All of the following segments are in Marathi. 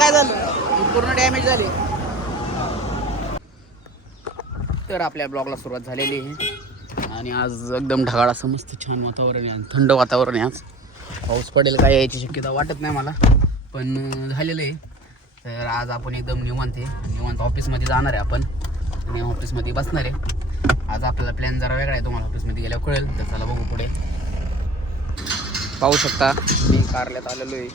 काय झालं? पूर्ण डॅमेज झाले. तर आपल्या ब्लॉगला सुरुवात झालेली आहे. आणि आज एकदम ढगाळ असं मस्त छान वातावरण आहे थंड वातावरण आहे आज. पाऊस पडेल काय यायची शक्यता वाटत नाही मला पण झालेलं आहे. तर आज आपण एकदम निवांत आहे. निवांत ऑफिसमध्ये जाणार आहे आपण. आणि ऑफिसमध्ये बसणार आहे. आज आपला प्लॅन जरा वेगळा आहे. तुम्हाला ऑफिसमध्ये गेल्यावर कळेल. तर चला बघू पुढे. पाहू शकता मी कारल्यात आलेलो आहे.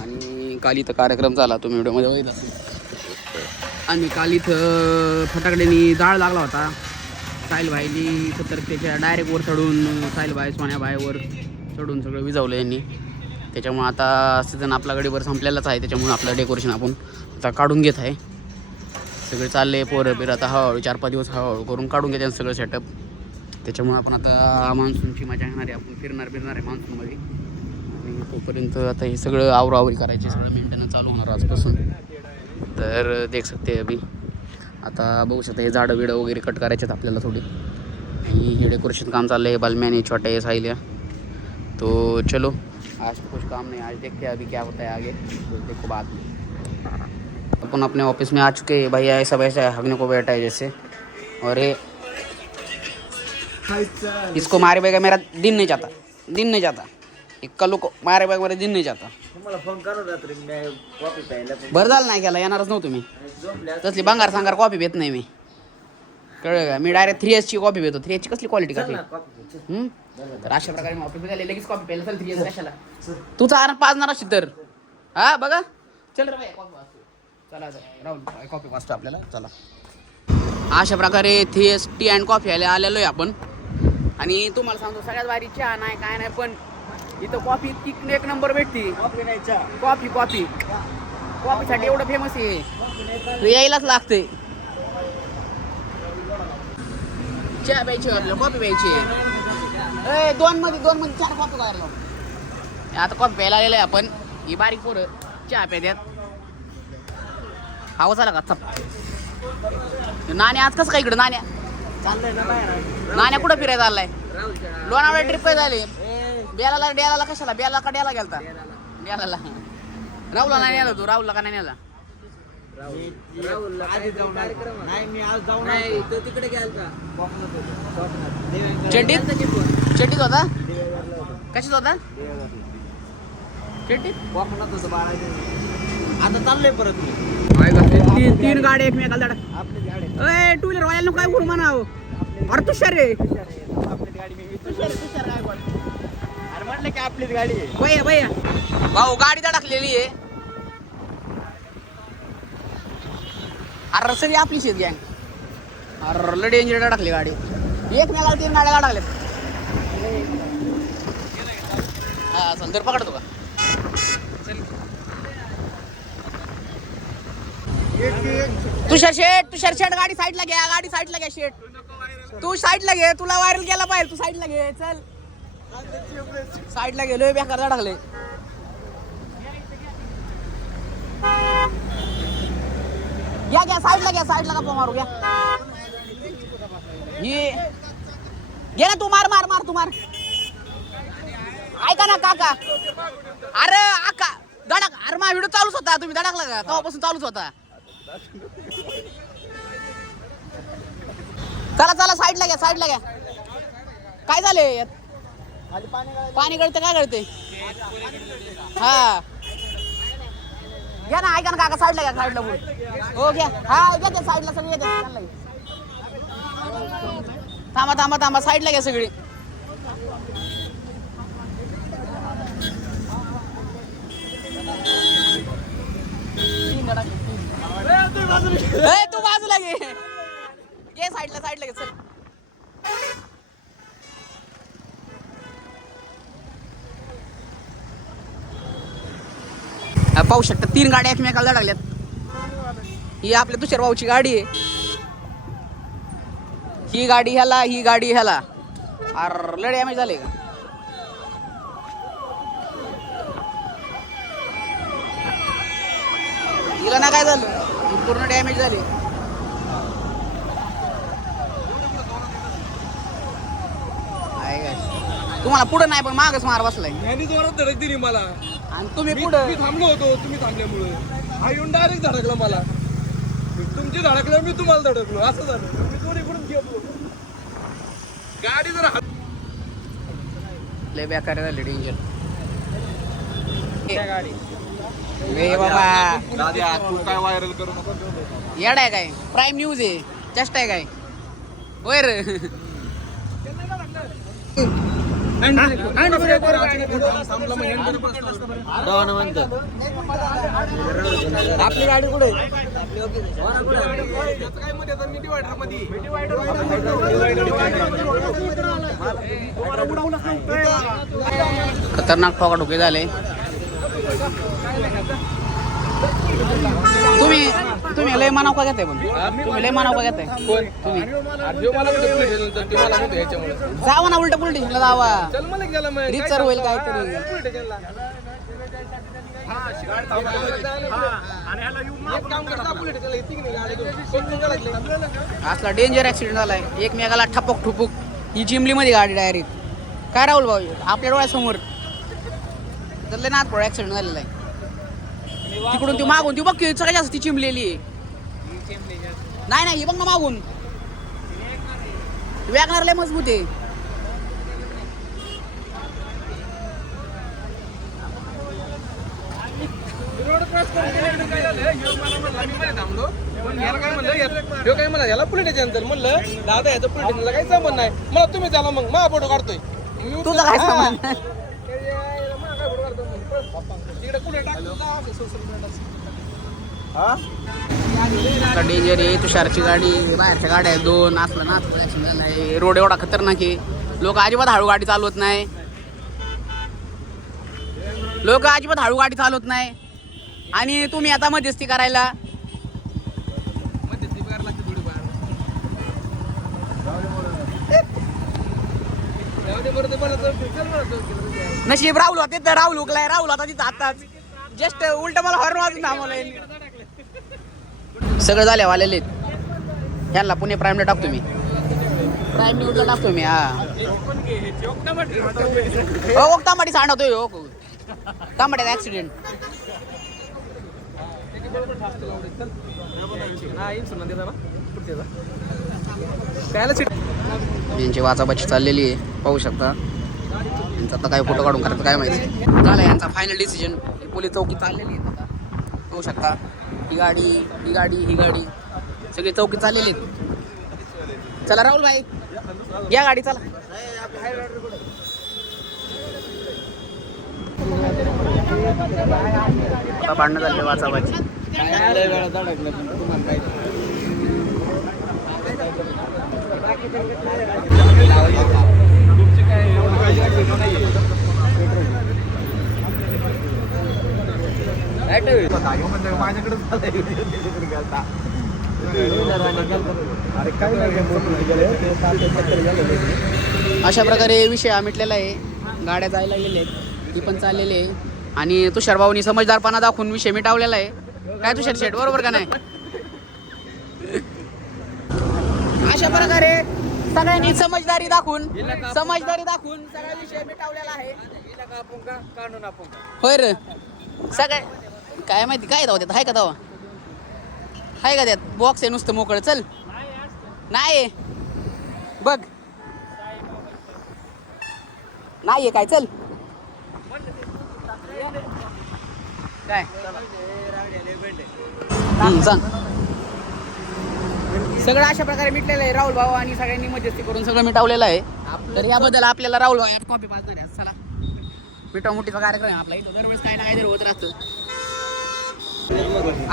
आणि काल इथं कार्यक्रम झाला तुम्ही व्हिडिओमध्ये बघितला. आणि काल इथं फटाकड्यांनी जाळ लागला होता. साहिलबाईनी तर त्याच्या डायरेक्ट वर चढून साहिलबाई भाई सोन्या चढून सगळं विजवलं यांनी. त्याच्यामुळे आता सीझन आपला गडीवर संपलेलाच आहे त्याच्यामुळे आपलं डेकोरेशन आपण आता काढून घेत आहे. सगळे चालले पोरं बिर आता हळूहळू चार पाच दिवस हळूहळू करून काढून घेते सगळं सेटअप त्याच्यामुळे आपण आता मान्सूनची मजा घेणार आहे आपण फिरणार फिरणार आहे मान्सूनमध्ये. आणि तोपर्यंत आता हे सगळं आवरावरी करायचे सगळं मेंटेनन्स चालू होणार आजपासून. तर देख सकते अभी. आता बघू शकता हे झाडं बिडं वगैरे कट करायचे आहेत आपल्याला थोडी. आणि हे डेकोरेशन काम चाललं आहे बालम्याने छोटे आहे साहिल्या. तो चलो आज तो कुछ काम नहीं. आज देखते हैं अभी क्या होता है आगे. तो देखो बाद में अपन अपने ऑफिस में आ चुके हैं भैया ऐसा वैसा हगने को बैठा है जैसे. और ये इसको मारे बगैर मेरा दिन नहीं जाता. दिन नहीं जाता. एक कलू को मारे बगैर मेरा दिन नहीं जाता. तुम्हाला फोन करत रात्री मी कॉफी प्यायला पण बरं झालं नाही केला येणारच नव्हतो मी. तसली बंगार सांगार कॉफी घेत नाही मी. कळलं का? मी डायरेक्ट थ्री एचची कॉफी घेतो थ्री एचची कसली क्वालिटी चल कॉफी ना कॉफी घे, हम्म? तर अशा प्रकारे मी ऑफिस झाले लगेच कॉफी प्यायला चल थ्री एच कशाला? तू चार पाजणार असेल तर. हा बघा. चल रे बाई कॉफी वाजतो चला राहुल कॉफी वाजतो आपल्याला. चला. अशा प्रकारे three S T and coffee आले आलेलो आहे आपण. आणि तुम्हाला सांगतो सगळ्यात भारी चहा नाही काय नाही पण इथं कॉफी इतकी एक नंबर भेटती. Coffee coffee coffee. कॉफीसाठी एवढं फेमस आहे. यायलाच लागते चहा प्यायची आपल्याला कॉफी प्यायची. ए दोन मध्ये दोन मध्ये चार कॉफी करायला आता कॉफी प्यायला आलेलं आहे आपण. ही बारीक पोरं चहा प्याद्यात हवा झाला का चप नाण्या आज कसं काय इकडं नाण्या? चाललंय ना बाहेर. नाण्या कुठं फिरायला चाललाय? राहुलच्या लोणावळा ट्रिप झाली. ए, बेलाला डेलाला कशाला? बेला का डेला गेलता. डेलाला राहुलला नाही नेला तू? राहुलला का नाही नेला? नाही मी आज जाऊन नाही तो तिकडे गेलता. होता. कोकणात. देवेंद्र- चड्डीत? गेलता की पण? चड्डीत होता. चड्डीत कोकणात आता चाललोय परत मी. तीन तीन गाडी एकमेकाला धडक. आपली गाडी. ए टू व्हीलर वाल्यानं काय करू म्हणाव. अरे तुषार रे आपली गाडी मी तुषार तुषार काय बोल. अरे म्हटलं की आपलीच गाडी आहे. भैया भैया भाऊ गाडी धडकलेली आहे. अरे सगळी आपली शेत गँग अरे लय डेंजर धडकली गाडी. एकमेकाला तीन गाड्या धडकल्या हा संदर पकडतो का? तुषार शेट तुषार शेट गाडी साईडला घ्या गाडी साईडला घ्या शेट तू साईडला घे तुला व्हायरल गेला पाहिजे तू साईडला घे चल. साईडला गेलोय बेकार टाकले घ्या घ्या साईडला घ्या साईडला गप्पा मारू घ्या ये. घे ना तू मार मार मार तू मार. ऐका ना काका. अरे आका धडक. अरे मा व्हिडिओ चालूच होता. तुम्ही धडकला का? तेव्हापासून चालूच होता. चला चला साईडला घ्या साईडला घ्या. काय झाले पाणी गाळलं. गळते काय गळते हा. घ्या ना ऐका ना काका साईडला घ्या साईडला बोल. हो घ्या. हा घ्या ते साईडला सगळी घ्या थांबा थांबा थांबा साईडला घ्या सगळी. तू बाजूला घे. घे. साईडला साईडला घे चल. पाहू शकता. तीन गाड्या एकमेकाला लागल्यात. ही आपल्या तुषार भाऊची गाडी आहे. ही गाडी ह्याला ही गाडी ह्याला. अर लढ डॅमेज झाले का? हिला ना काय झालं? पूर्ण डॅमेज झाली. तुम्हाला पुढं नाही पण मागच मार बसलाय. धडक दिली मला. आणि तुम्ही मी पुढं मी थांबलो होतो तुम्ही थांबल्यामुळे. हा येऊन डायरेक्ट धडकला मला. तुमची धडकलं मी तुम्हाला धडकलो असं झालं. मी दोन्हीकडून गेलो. गाडी जर हात लय बेकार झाले डेंजर वे बाबा. दादा तू काय व्हायरल करू नको? येड आहे काय? प्राईम न्यूज आहे. चेष्टा आहे काय? होय रे. आपली गाडी कुठे? खतरनाक फोका डोके झाले. तुम्ही तुम्ही लय मानाव का घेताय पण तुम्ही लय मानाव का घेताय? तुम्ही. जो मला कुठे पोलीस स्टेशन तर ते मला म्हणतो ह्याच्यामुळे जावा ना उलट पोलीस स्टेशनला जावा. चल मला गेला मग. रितसर होईल काहीतरी. असला डेंजर ऍक्सिडेंट झालाय. एकमेकाला ठपक ठुपूक. ही चिमलीमध्ये गाडी डायरेक्ट काय राहुल भाऊ? आपल्या डोळ्यासमोर. तर लय नाथ ऍक्सिडेंट झालेला आहे. तिकडून ती मागून ती बघ की सगळ्यात जास्त ती चिमलेली नाही नाही ही बघ ना मागून. वॅगनार लय मजबूत आहे. काय म्हणला याला पोलीस स्टेशन म्हणलं दादा याचं पोलीस स्टेशनला काही संबंध? नाही मला तुम्ही चला मग मा फोटो काढतोय तुझा काय डेंजर आहे तुषारची गाडी बाहेरच्या गाड्या आहेत दोन असलं ना नाही. रोड एवढा खतरनाक आहे. लोक अजिबात हळू गाडी चालवत नाही. लोक अजिबात हळू गाडी चालवत नाही. आणि तुम्ही आता मध्यस्थी करायला मध्यस्थी पगार लागते थोडीफार. जाऊ दे बरं ते मला तर चल मला तर. नशीब राहुल होते तर राहुल उकलाय राहुल आता तिथं आताच. जस्ट उलट मला हॉर्न वाजून थांबवलंय सगळं झाले वालेले ह्यांना पुणे प्राईमला टाकतो मी. प्राईम न्यूजला टाकतो मी हा. हो हो सांडवतोय हो तांबाट्याचा ऍक्सिडेंट त्यांची त्याला यांची वाचाबाची चाललेली आहे. पाहू शकता. यांचा आता काय फोटो काढून करायचं काय माहिती. झालं यांचा फायनल डिसिजन पोलीस चौकी चाललेली आहे आता. पाहू शकता. ही गाडी ही गाडी ही गाडी. सगळी चौकी चाललेली आहेत. चला राहुल भाई. या गाडी चला. आता भांडणं झाले वाचाबाची धडकलं तुम्हाला काय अशा प्रकारे विषय आमिटलेला आहे. गाड्या जायला गेले आहेत ती पण चाललेली आहे. आणि तुषार भाऊनी समजदारपणा दाखवून विषय मिटावलेला आहे. काय तुषार शेट बरोबर का नाही? अशा प्रकारे सगळ्यांनी समजदारी दाखवून समजदारी दाखवून सगळा विषय मिटावलेला आहे. होय रे. सगळे काय माहिती काय दावा त्यात आहे का दावा आहे का त्यात? बॉक्स आहे नुसतं मोकळं. चल. नाही बघ. नाहीये काय? चल. काय? सांग. सगळं अशा प्रकारे मिटलेलं आहे. राहुल भाऊ आणि सगळ्यांनी मध्यस्थी करून सगळं मिटवलेलं आहे. तर याबद्दल आपल्याला राहुल भाऊ कॉपी पाजणार आहे चला. मिठामुठीचा कार्यक्रम आहे आपला. इथं दरवेळेस काही ना काहीतरी होत राहतं.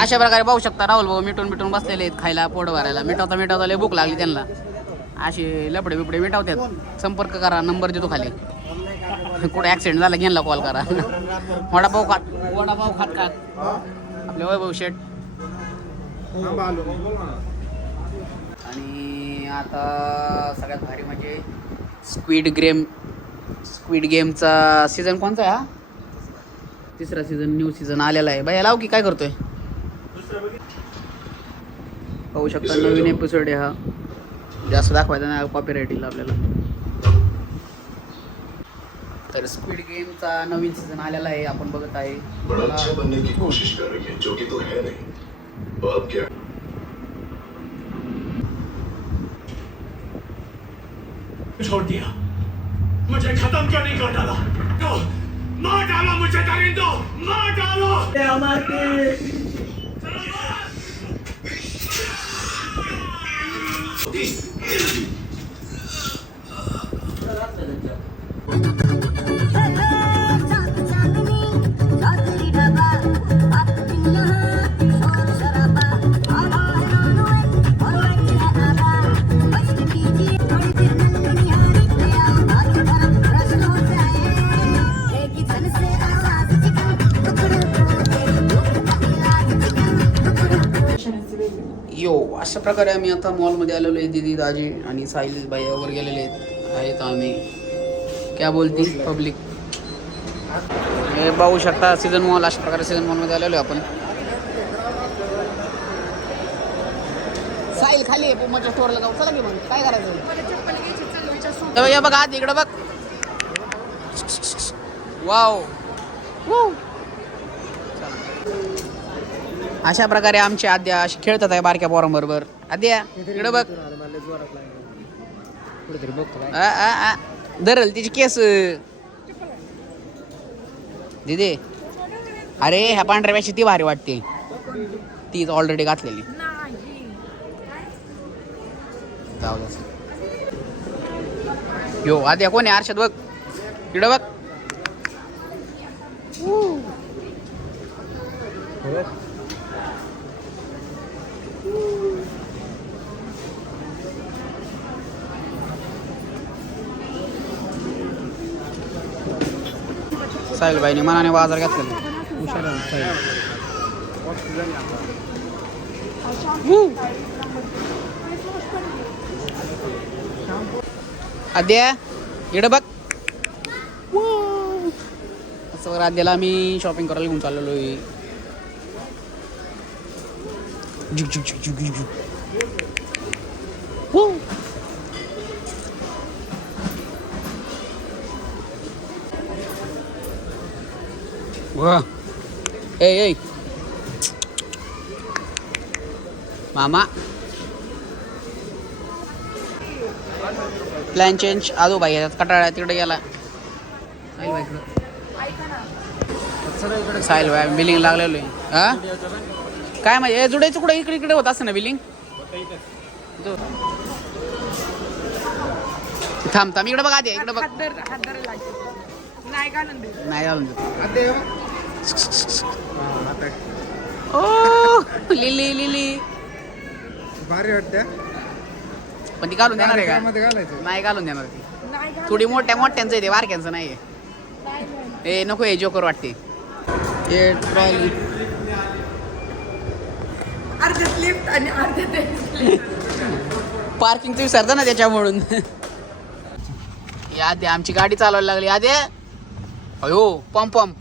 अशा प्रकारे पाहू शकता राहुल भाऊ मिटून मिटून बसलेले आहेत खायला पोट भरायला. मिटवता मिटवता लय भूक लागली त्यांना. असे लपडे बिपडे मिटवतात. संपर्क करा नंबर देतो खाली. कुठे ऍक्सिडेंट झाला घ्यायला कॉल करा. वडापाव खात वडापाव खात खात आपले वैभव शेट आणि आता सगळ्यात भारी म्हणजे स्क्विड गेम स्क्विड गेमचा सीझन कोणता आहे हा? तिसरा सीझन न्यू सीझन आलेला आहे. बाई लाव की काय करतोय? पाहू शकता नवीन एपिसोड आहे हा. जास्त दाखवायचा नाही कॉपी राईट आपल्याला. तर स्पीड गेमचा नवीन सीझन आलेला आहे आपण बघत आहे बड़ा अच्छा मला- बनने की कोशिश कर रही है जो कि तो है नहीं तो अब क्या छोड़ दिया। मुझे खत्म क्यों नहीं कर डाला? तो मार डालो मुझे दरिंदो मार डालो। यो प्रकारे आम्ही आता मॉलमध्ये आलेलो आहे दिदी दाजी आणि साहिल बाई वर गेलेले आहेत. आहेत आम्ही. क्या बोलती पब्लिक हे बघू शकता सीझन मॉल अशा प्रकारे सीझन मॉलमध्ये आलेलो आहे आपण. साहिल खाली आहे पुमाच्या स्टोअरला जाऊ. चला की मग काय करायचं? बघ आत इकडं बघ. वाव. अशा प्रकारे आमचे आद्या अशी खेळतात आहे बारक्या पोरांबरोबर. आद्या इकडं बघ. कुठेतरी बघतो काय. आ, आ, आ. धरल तिची केस. दिदे. अरे ह्या पांढऱ्या पेक्षा ती भारी वाटते. तीच ऑलरेडी घातलेली. यो आद्या कोण आरशात बघ. इकडं बघ. साहिल बाईने मनाने बाजार घेतलेला. आद्या इकडं बघ. असं बघ, आद्याला आम्ही शॉपिंग करायला घेऊन चाललेलो आहे झुक झुक झुक झुक झुक झुक. वा. ए ए. मामा. प्लॅन चेंज आजो बाई याच्यात कटाळा तिकडे गेला. साहिल बाई इकडं. साहिल बाई बिलिंग लागलेलो आहे. हा? काय माहिती? हे जुडायचं कुठं? इकडे इकडे होत असं ना बिलिंग? थांब थांब. इकडे बघ आधी इकडे बघ. नाही घालून दे नाही घालून देत. ओ लिली लिली भारी वाटते पण ती घालून देणार आहे का? घालायचं. नाही घालून देणार ती. थोडी मोठ्या मोठ्यांचं आहे ते बारक्यांचं नाही म्हणून. ए नको हे जोकर वाटते. हे ट्रॉली अर्ध्यात लिफ्ट आणि पार्किंगचं विसरतं ना त्याच्यामुळून. या आधी आमची गाडी चालवायला लागली. आधी अयो पंप पंप